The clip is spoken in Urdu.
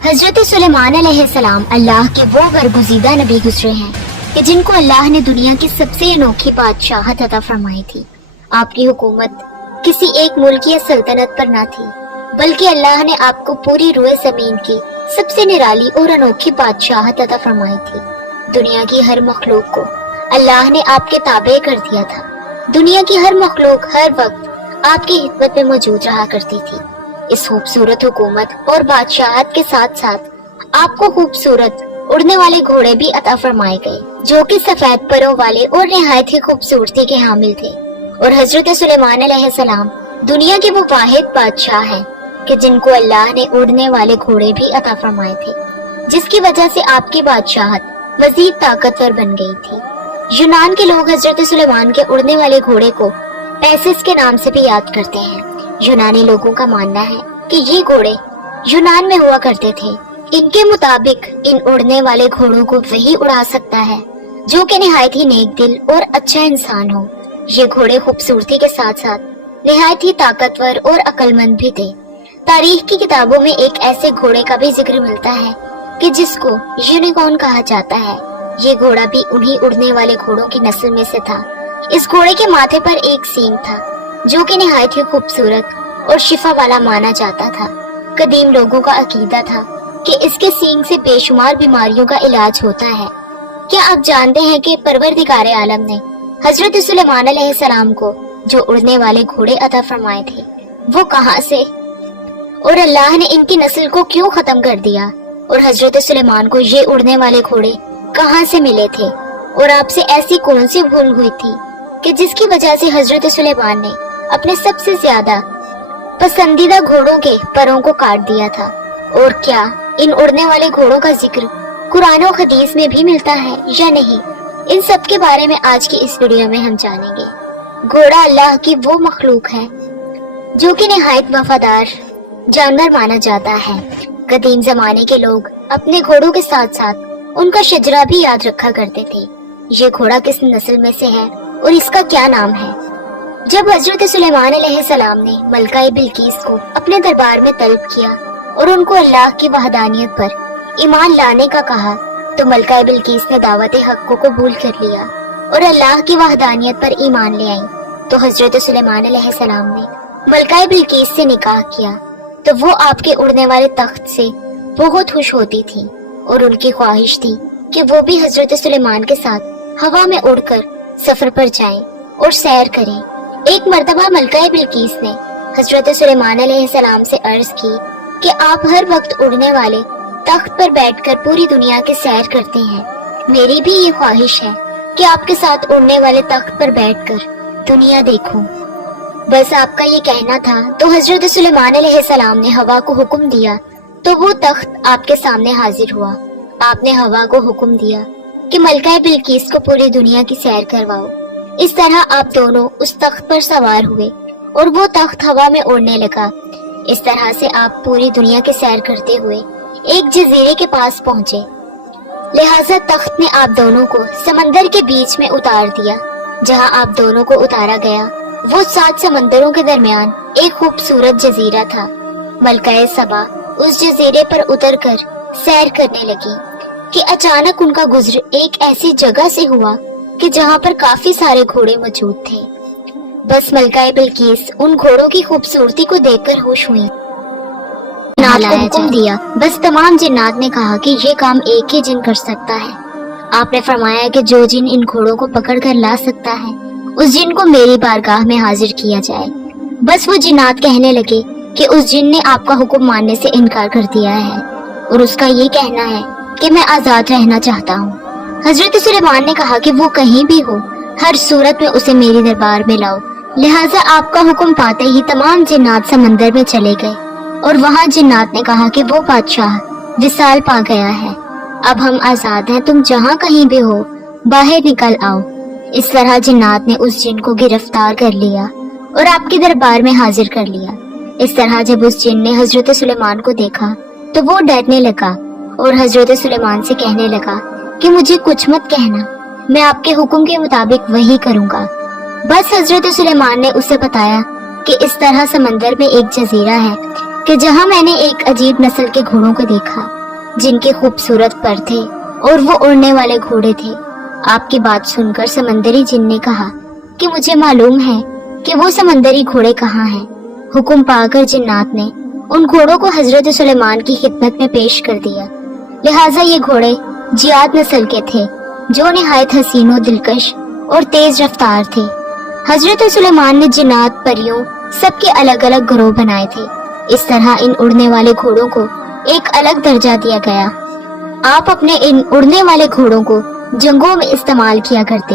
حضرت سلیمان علیہ السلام اللہ کے وہ برگزیدہ نبی گزرے ہیں کہ جن کو اللہ نے دنیا کی سب سے انوکھی بادشاہت عطا فرمائی تھی۔ آپ کی حکومت کسی ایک ملک یا سلطنت پر نہ تھی، بلکہ اللہ نے آپ کو پوری روئے زمین کی سب سے نرالی اور انوکھی بادشاہت عطا فرمائی تھی۔ دنیا کی ہر مخلوق کو اللہ نے آپ کے تابع کر دیا تھا۔ دنیا کی ہر مخلوق ہر وقت آپ کی خدمت میں موجود رہا کرتی تھی۔ اس خوبصورت حکومت اور بادشاہت کے ساتھ ساتھ آپ کو خوبصورت اڑنے والے گھوڑے بھی عطا فرمائے گئے، جو کہ سفید پروں والے اور نہایت ہی خوبصورتی کے حامل تھے۔ اور حضرت سلیمان علیہ السلام دنیا کے وہ واحد بادشاہ ہیں کہ جن کو اللہ نے اڑنے والے گھوڑے بھی عطا فرمائے تھے، جس کی وجہ سے آپ کی بادشاہت مزید طاقتور بن گئی تھی۔ یونان کے لوگ حضرت سلیمان کے اڑنے والے گھوڑے کو پیسس کے نام سے بھی یاد کرتے ہیں۔ یونانی لوگوں کا ماننا ہے کہ یہ گھوڑے یونان میں ہوا کرتے تھے۔ ان کے مطابق ان اڑنے والے گھوڑوں کو وہی اڑا سکتا ہے جو کہ نہایت ہی نیک دل اور اچھا انسان ہو۔ یہ گھوڑے خوبصورتی کے ساتھ ساتھ نہایت ہی طاقتور اور عقل مند بھی تھے۔ تاریخ کی کتابوں میں ایک ایسے گھوڑے کا بھی ذکر ملتا ہے کہ جس کو یونیکارن کہا جاتا ہے۔ یہ گھوڑا بھی انہی اڑنے والے گھوڑوں کی نسل میں سے تھا۔ اس گھوڑے کے ماتھے پر ایک سینگ تھا جو کہ نہایت ہی خوبصورت اور شفا والا مانا جاتا تھا۔ قدیم لوگوں کا عقیدہ تھا کہ اس کے سینگ سے بے شمار بیماریوں کا علاج ہوتا ہے۔ کیا آپ جانتے ہیں کہ پروردگار عالم نے حضرت سلیمان علیہ السلام کو جو اڑنے والے گھوڑے عطا فرمائے تھے وہ کہاں سے اور اللہ نے ان کی نسل کو کیوں ختم کر دیا، اور حضرت سلیمان کو یہ اڑنے والے گھوڑے کہاں سے ملے تھے، اور آپ سے ایسی کون سی بھول ہوئی تھی کہ جس کی وجہ سے حضرت سلیمان نے اپنے سب سے زیادہ پسندیدہ گھوڑوں کے پروں کو کاٹ دیا تھا، اور کیا ان اڑنے والے گھوڑوں کا ذکر قرآن و حدیث میں بھی ملتا ہے یا نہیں، ان سب کے بارے میں آج کی اس ویڈیو میں ہم جانیں گے۔ گھوڑا اللہ کی وہ مخلوق ہے جو کہ نہایت وفادار جانور مانا جاتا ہے۔ قدیم زمانے کے لوگ اپنے گھوڑوں کے ساتھ ساتھ ان کا شجرہ بھی یاد رکھا کرتے تھے۔ یہ گھوڑا کس نسل میں سے ہے اور اس کا کیا نام ہے؟ جب حضرت سلیمان علیہ السلام نے ملکہ بلقیس کو اپنے دربار میں طلب کیا اور ان کو اللہ کی وحدانیت پر ایمان لانے کا کہا تو ملکہ بلقیس نے دعوت حق کو قبول کر لیا اور اللہ کی وحدانیت پر ایمان لے آئی۔ تو حضرت سلیمان علیہ السلام نے ملکہ بلقیس سے نکاح کیا تو وہ آپ کے اڑنے والے تخت سے بہت خوش ہوتی تھی، اور ان کی خواہش تھی کہ وہ بھی حضرت سلیمان کے ساتھ ہوا میں اڑ کر سفر پر جائیں اور سیر کریں۔ ایک مرتبہ ملکہ بلقیس نے حضرت سلیمان علیہ السلام سے عرض کی کہ آپ ہر وقت اڑنے والے تخت پر بیٹھ کر پوری دنیا کے سیر کرتے ہیں، میری بھی یہ خواہش ہے کہ آپ کے ساتھ اڑنے والے تخت پر بیٹھ کر دنیا دیکھوں۔ بس آپ کا یہ کہنا تھا تو حضرت سلیمان علیہ السلام نے ہوا کو حکم دیا تو وہ تخت آپ کے سامنے حاضر ہوا۔ آپ نے ہوا کو حکم دیا کہ ملکہ بلقیس کو پوری دنیا کی سیر کرواؤ۔ اس طرح آپ دونوں اس تخت پر سوار ہوئے اور وہ تخت ہوا میں اڑنے لگا۔ اس طرح سے آپ پوری دنیا کی سیر کرتے ہوئے ایک جزیرے کے پاس پہنچے، لہٰذا تخت نے آپ دونوں کو سمندر کے بیچ میں اتار دیا۔ جہاں آپ دونوں کو اتارا گیا وہ 7 سمندروں کے درمیان ایک خوبصورت جزیرہ تھا۔ ملکہ سبا اس جزیرے پر اتر کر سیر کرنے لگی کہ اچانک ان کا گزر ایک ایسی جگہ سے ہوا کہ جہاں پر کافی سارے گھوڑے موجود تھے۔ بس ملکہ بلقیس ان گھوڑوں کی خوبصورتی کو دیکھ کر ہوش ہوئی۔ جنات کو حکم دیا، بس تمام جنات نے کہا کہ یہ کام ایک ہی جن کر سکتا ہے۔ آپ نے فرمایا کہ جو جن ان گھوڑوں کو پکڑ کر لا سکتا ہے اس جن کو میری بارگاہ میں حاضر کیا جائے۔ بس وہ جنات کہنے لگے کہ اس جن نے آپ کا حکم ماننے سے انکار کر دیا ہے اور اس کا یہ کہنا ہے کہ میں آزاد رہنا چاہتا ہوں۔ حضرت سلیمان نے کہا کہ وہ کہیں بھی ہو، ہر صورت میں اسے میری دربار میں لاؤ۔ لہٰذا آپ کا حکم پاتے ہی تمام جنات سمندر میں چلے گئے اور وہاں جنات نے کہا کہ وہ بادشاہ وصال پا گیا ہے، اب ہم آزاد ہیں، تم جہاں کہیں بھی ہو باہر نکل آؤ۔ اس طرح جنات نے اس جن کو گرفتار کر لیا اور آپ کے دربار میں حاضر کر لیا۔ اس طرح جب اس جن نے حضرت سلیمان کو دیکھا تو وہ ڈرنے لگا اور حضرت سلیمان سے کہنے لگا کہ مجھے کچھ مت کہنا، میں آپ کے حکم کے مطابق وہی کروں گا۔ بس حضرت سلیمان نے اسے بتایا کہ اس طرح سمندر میں ایک جزیرہ ہے کہ کہ جہاں میں نے ایک عجیب نسل کے گھوڑوں کو دیکھا جن کے خوبصورت پر تھے اور وہ اڑنے والے گھوڑے تھے۔ آپ کی بات سن کر سمندری جن نے کہا کہ مجھے معلوم ہے کہ وہ سمندری گھوڑے کہاں ہیں۔ حکم پا کر جنات نے ان گھوڑوں کو حضرت سلیمان کی خدمت میں پیش کر دیا۔ لہٰذا یہ گھوڑے جیاد نسل کے تھے جو نہایت حسین و دلکش اور تیز رفتار تھے۔ حضرت سلیمان نے جنات، پریوں سب کے الگ الگ گروہ بنائے تھے۔ اس طرح ان اڑنے والے گھوڑوں کو ایک الگ درجہ دیا گیا۔ آپ اپنے ان اڑنے والے گھوڑوں کو جنگوں میں استعمال کیا کرتے